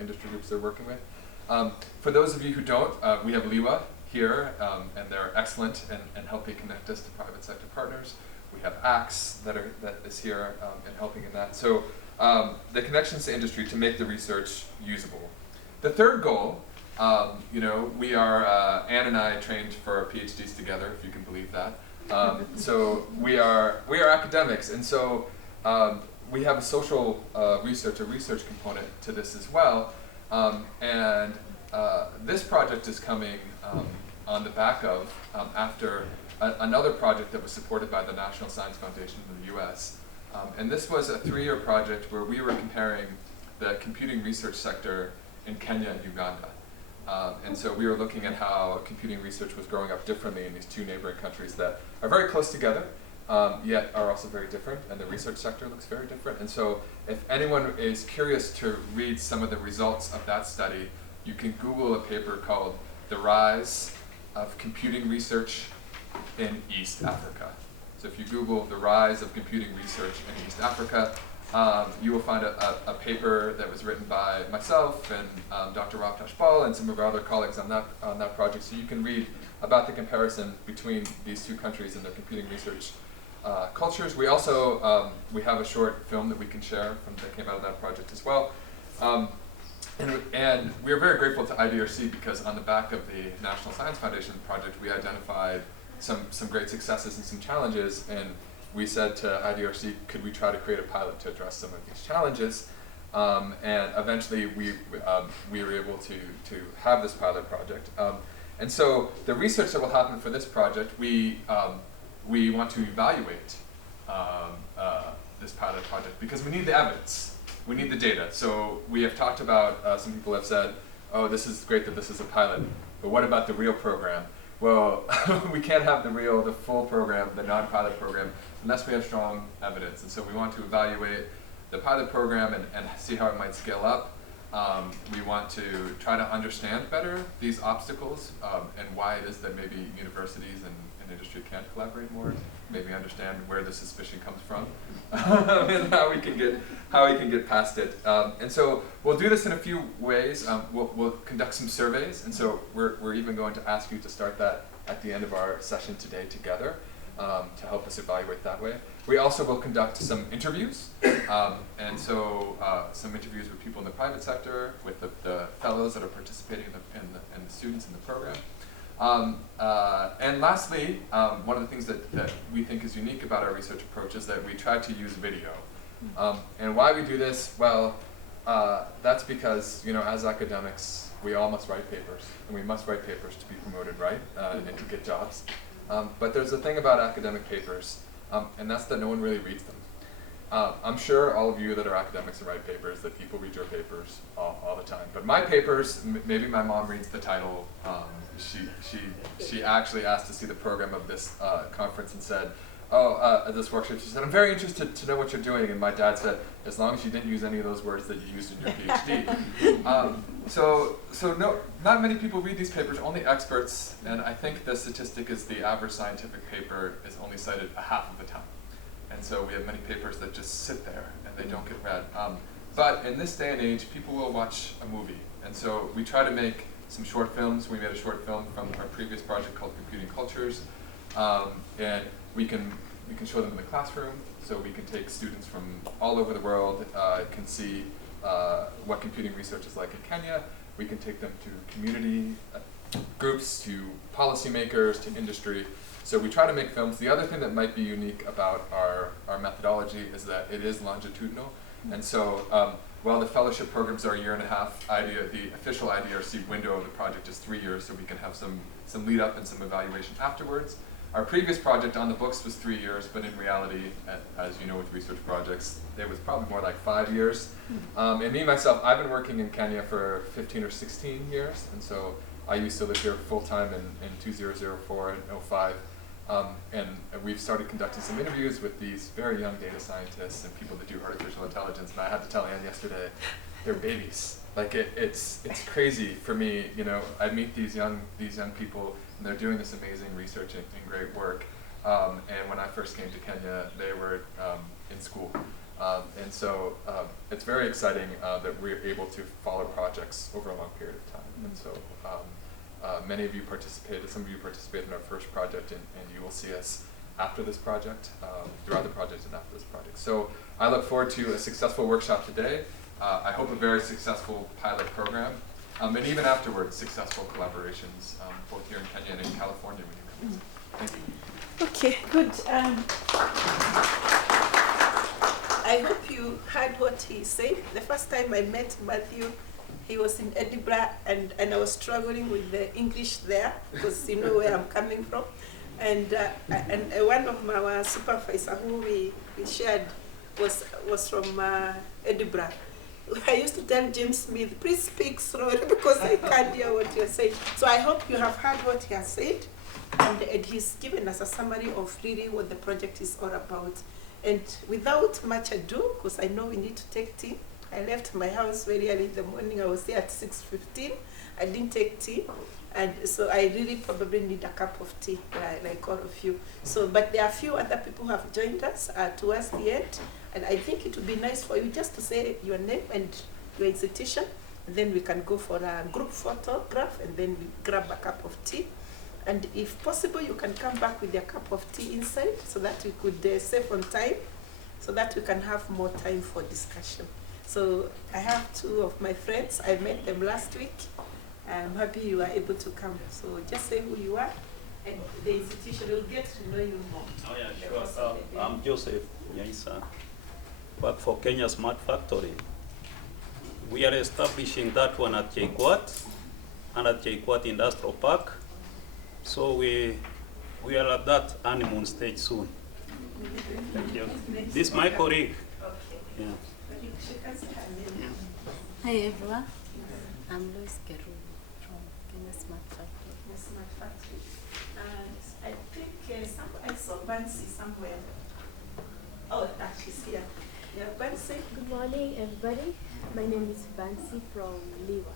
industry groups they're working with. For those of you who don't, we have Liwa here, and they're excellent in helping connect us to private sector partners. We have ACTS that is here and helping in that. So the connections to industry to make the research usable. The third goal, we are, Anne and I trained for our PhDs together, if you can believe that. So we are academics, and so we have a social research component to this as well. And this project is coming on the back of, after another project that was supported by the National Science Foundation in the US. And this was a 3-year project where we were comparing the computing research sector in Kenya and Uganda. And so we were looking at how computing research was growing up differently in these two neighboring countries that are very close together, yet are also very different, and the research sector looks very different. And so if anyone is curious to read some of the results of that study, you can Google a paper called "The Rise of Computing Research in East Africa." So if you Google "The Rise of Computing Research in East Africa," you will find a paper that was written by myself and Dr. Raptash Bal and some of our other colleagues on that project. So you can read about the comparison between these two countries and their computing research cultures. We also we have a short film that we can share that came out of that project as well. And we are very grateful to IDRC because on the back of the National Science Foundation project, we identified some great successes and some challenges, and we said to IDRC, could we try to create a pilot to address some of these challenges? And eventually we were able to have this pilot project. And so the research that will happen for this project, we want to evaluate this pilot project because we need the evidence. We need the data. So we have talked about, some people have said, oh, this is great that this is a pilot, but what about the real program? Well, we can't have the full program, the non-pilot program, unless we have strong evidence. And so we want to evaluate the pilot program and see how it might scale up. We want to try to understand better these obstacles and why it is that maybe universities and industry can't collaborate more. Maybe understand where the suspicion comes from and how we can get past it. And so we'll do this in a few ways. We'll conduct some surveys, and so we're even going to ask you to start that at the end of our session today together to help us evaluate that way. We also will conduct some interviews, and so some interviews with people in the private sector, with the fellows that are participating and the students in the program. And lastly, one of the things that we think is unique about our research approach is that we try to use video. And why we do this? Well, that's because, as academics, we all must write papers, and we must write papers to be promoted, right, and to get jobs. But there's a thing about academic papers, and that's that no one really reads them. I'm sure all of you that are academics and write papers, that people read your papers all the time. But my papers, maybe my mom reads the title. She actually asked to see the program of this conference and said, at this workshop, she said, I'm very interested to know what you're doing. And my dad said, as long as you didn't use any of those words that you used in your PhD. So no, not many people read these papers, only experts. And I think the statistic is the average scientific paper is only cited a half of the time. And so we have many papers that just sit there and they don't get read. But in this day and age, people will watch a movie. And so we try to make some short films. We made a short film from our previous project called Computing Cultures. And we can show them in the classroom. So we can take students from all over the world, can see what computing research is like in Kenya. We can take them to community groups, to policymakers, to industry. So we try to make films. The other thing that might be unique about our methodology is that it is longitudinal. And so while the fellowship programs are a year and a half, the official IDRC window of the project is 3 years, so we can have some lead up and some evaluation afterwards. Our previous project on the books was 3 years, but in reality, as you know with research projects, it was probably more like 5 years. And me, myself, I've been working in Kenya for 15 or 16 years, and so I used to live here full-time in 2004 and 05. And we've started conducting some interviews with these very young data scientists and people that do artificial intelligence. And I had to tell Anne yesterday, they're babies. Like it's crazy for me. I meet these young people, and they're doing this amazing research and great work. And when I first came to Kenya, they were in school. And so it's very exciting that we're able to follow projects over a long period of time. And so many of you participated, some of you participated in our first project, and you will see us after this project, throughout the project and after this project. So I look forward to a successful workshop today. I hope a very successful pilot program, and even afterwards, successful collaborations, both here in Kenya and in California when you come. Thank you. Okay, good. I hope you heard what he said. The first time I met Matthew, he was in Edinburgh, and I was struggling with the English there, because you know where I'm coming from. And one of our supervisors who we shared was from Edinburgh. I used to tell James Smith, please speak slowly because I can't hear what you're saying. So I hope you have heard what he has said, and he's given us a summary of really what the project is all about. And without much ado, because I know we need to take tea, I left my house very early in the morning. I was there at 6:15. I didn't take tea, and so I really probably need a cup of tea, like all of you. So, but there are a few other people who have joined us towards the end, and I think it would be nice for you just to say your name and your institution, and then we can go for a group photograph, and then we grab a cup of tea. And if possible, you can come back with your cup of tea inside, so that we could save on time, so that we can have more time for discussion. So I have two of my friends. I met them last week. I'm happy you are able to come. So just say who you are, and the institution will get to know you more. Oh yeah, sure. I'm Joseph Nyaisa, work for Kenya Smart Factory. We are establishing that one at JKUAT and at JKUAT Industrial Park. So we are at that honeymoon stage soon. Thank you. This is my colleague. Okay. Yeah. Hi everyone, I'm Lois Keru from Kenya Smart Factory. Smart Factory. I think I saw Bansi somewhere. Oh, she's here. Yeah, Bansi. Good morning, everybody. My name is Bansi from Liwa.